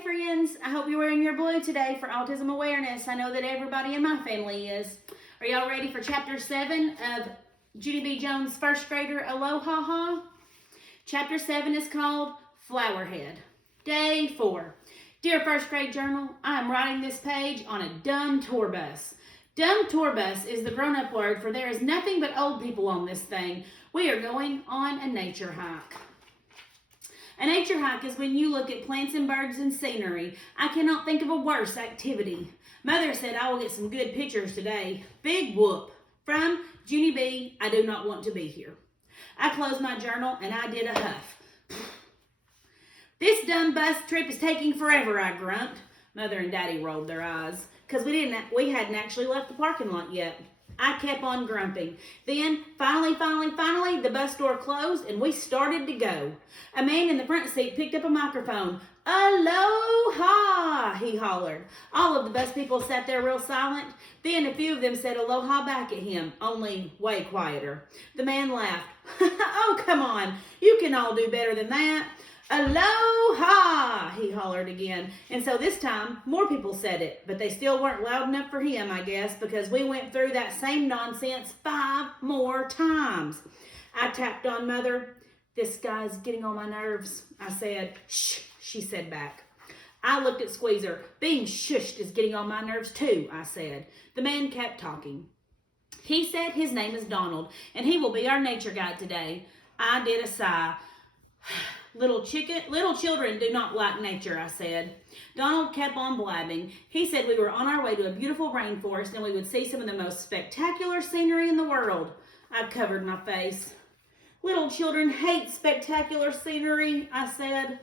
Hey friends, I hope you're wearing your blue today for autism awareness. I know that everybody in my family is. Are y'all ready for chapter 7 of Junie B. Jones' first grader Alohaha? Chapter 7 is called Flowerhead. Day 4. Dear first grade journal, I am writing this page on a dumb tour bus. Dumb tour bus is the grown-up word for there is nothing but old people on this thing. We are going on a nature hike. A nature hike is when you look at plants and birds and scenery. I cannot think of a worse activity. Mother said I will get some good pictures today. Big whoop. From Junie B. I do not want to be here. I closed my journal and I did a huff. This dumb bus trip is taking forever, I grumped. Mother and Daddy rolled their eyes because we hadn't actually left the parking lot yet. I kept on grumping. Then, finally, the bus door closed and we started to go. A man in the front seat picked up a microphone. Aloha, he hollered. All of the bus people sat there real silent. Then a few of them said aloha back at him, only way quieter. The man laughed. Oh, come on. You can all do better than that. Aloha, he hollered again. And so this time, more people said it, but they still weren't loud enough for him, I guess, because we went through that same nonsense 5 more times. I tapped on Mother. This guy's getting on my nerves, I said. Shh, she said back. I looked at Squeezer. Being shushed is getting on my nerves too, I said. The man kept talking. He said his name is Donald, and he will be our nature guide today. I did a sigh. Little children do not like nature, I said. Donald kept on blabbing. He said we were on our way to a beautiful rainforest and we would see some of the most spectacular scenery in the world. I covered my face. Little children hate spectacular scenery, I said.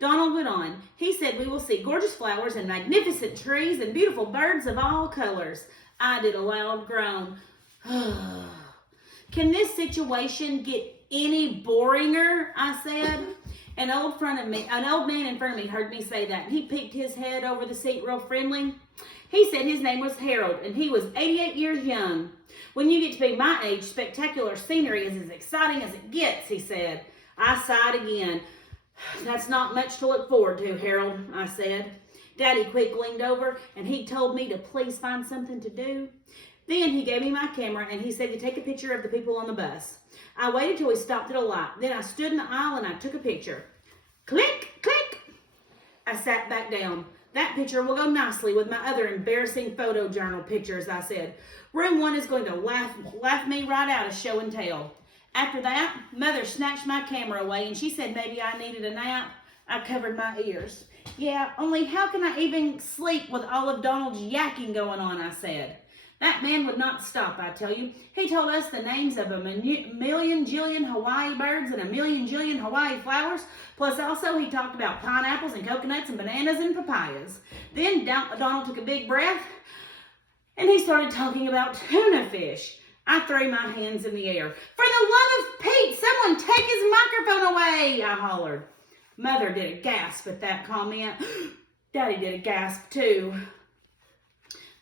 Donald went on. He said we will see gorgeous flowers and magnificent trees and beautiful birds of all colors. I did a loud groan. Can this situation get any boringer? I said. An old man in front of me heard me say that. He peeked his head over the seat real friendly. He said his name was Harold and he was 88 years young. When you get to be my age, spectacular scenery is as exciting as it gets, he said. I sighed again. That's not much to look forward to, Harold, I said. Daddy quick leaned over and he told me to please find something to do. Then he gave me my camera and he said to take a picture of the people on the bus. I waited till we stopped at a light. Then I stood in the aisle and I took a picture. Click, click. I sat back down. That picture will go nicely with my other embarrassing photo journal pictures, I said. Room 1 is going to laugh me right out of show and tell. After that, Mother snatched my camera away and she said maybe I needed a nap. I covered my ears. Yeah, only how can I even sleep with all of Donald's yakking going on, I said. That man would not stop, I tell you. He told us the names of a million jillion Hawaii birds and a million jillion Hawaii flowers. Plus also he talked about pineapples and coconuts and bananas and papayas. Then Donald took a big breath and he started talking about tuna fish. I threw my hands in the air. For the love of Pete, someone take his microphone away, I hollered. Mother did a gasp at that comment. Daddy did a gasp too.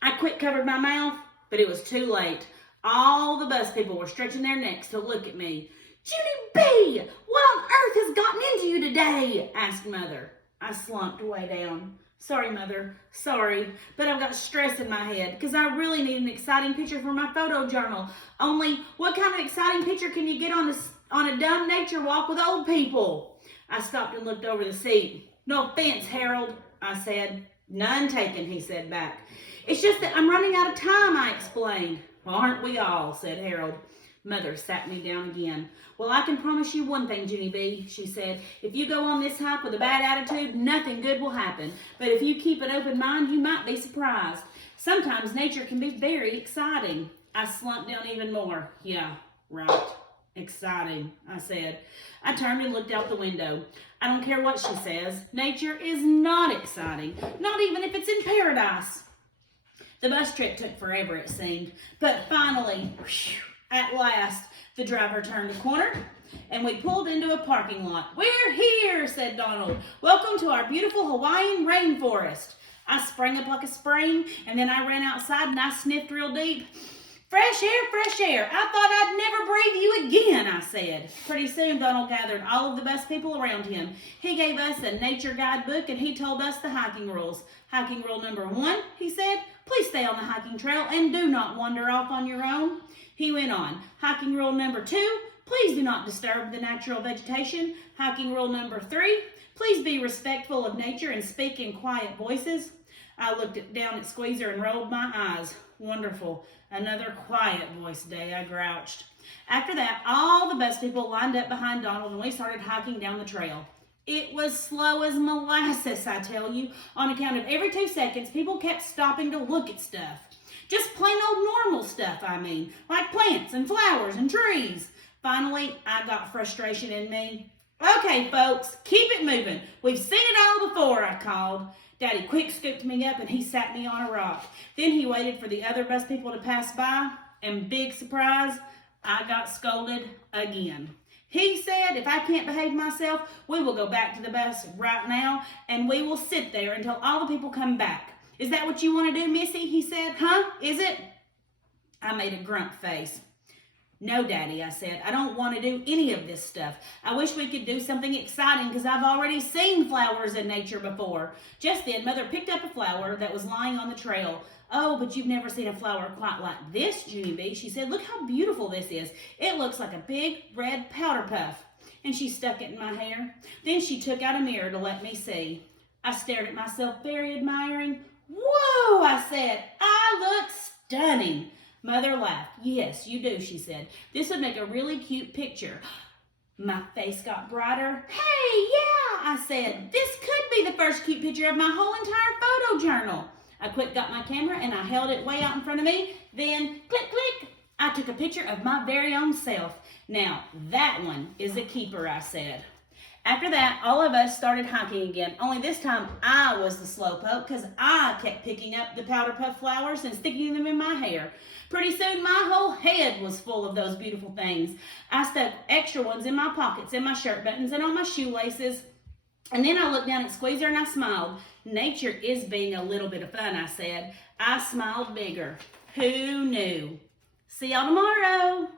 I quick covered my mouth, but it was too late. All the bus people were stretching their necks to look at me. Junie B, what on earth has gotten into you today? Asked Mother. I slumped way down. Sorry, Mother. Sorry, but I've got stress in my head because I really need an exciting picture for my photo journal. Only, what kind of exciting picture can you get on a dumb nature walk with old people? I stopped and looked over the seat. No offense, Harold, I said. None taken, he said back. It's just that I'm running out of time, I explained. Well, aren't we all, said Harold. Mother sat me down again. Well, I can promise you one thing, Junie B, she said. If you go on this hike with a bad attitude, nothing good will happen. But if you keep an open mind, you might be surprised. Sometimes nature can be very exciting. I slumped down even more. Yeah, right. Exciting, I said. I turned and looked out the window. I don't care what she says. Nature is not exciting. Not even if it's in paradise. The bus trip took forever, it seemed. But finally, at last, the driver turned a corner and we pulled into a parking lot. We're here, said Donald. Welcome to our beautiful Hawaiian rainforest. I sprang up like a spring and then I ran outside and I sniffed real deep. Fresh air, fresh air. I thought I'd never breathe you again, I said. Pretty soon, Donald gathered all of the best people around him. He gave us a nature guidebook and he told us the hiking rules. Hiking rule number 1, he said, please stay on the hiking trail and do not wander off on your own. He went on. Hiking rule number 2, please do not disturb the natural vegetation. Hiking rule number 3, please be respectful of nature and speak in quiet voices. I looked down at Squeezer and rolled my eyes. Wonderful. Another quiet voice day, I grouched. After that, all the best people lined up behind Donald and we started hiking down the trail. It was slow as molasses, I tell you. On account of every 2 seconds, people kept stopping to look at stuff. Just plain old normal stuff, I mean, like plants and flowers and trees. Finally, I got frustration in me. Okay, folks, keep it moving. We've seen it all before, I called. Daddy quick scooped me up and he sat me on a rock. Then he waited for the other bus people to pass by, and big surprise, I got scolded again. He said if I can't behave myself, we will go back to the bus right now and we will sit there until all the people come back. Is that what you want to do, Missy? He said. Huh? Is it? I made a grunt face. No, Daddy, I said. I don't want to do any of this stuff. I wish we could do something exciting because I've already seen flowers in nature before. Just then, Mother picked up a flower that was lying on the trail. Oh, but you've never seen a flower quite like this, Junie B. She said, look how beautiful this is. It looks like a big red powder puff. And she stuck it in my hair. Then she took out a mirror to let me see. I stared at myself very admiring. Whoa, I said, I look stunning. Mother laughed. Yes, you do, she said. This would make a really cute picture. My face got brighter. Hey, yeah, I said. This could be the first cute picture of my whole entire photo journal. I quick got my camera and I held it way out in front of me. Then, click, click, I took a picture of my very own self. Now, that one is a keeper, I said. After that, all of us started hiking again, only this time I was the slowpoke because I kept picking up the powder puff flowers and sticking them in my hair. Pretty soon, my whole head was full of those beautiful things. I stuck extra ones in my pockets, in my shirt buttons, and on my shoelaces. And then I looked down at Squeezer and I smiled. Nature is being a little bit of fun, I said. I smiled bigger. Who knew? See y'all tomorrow.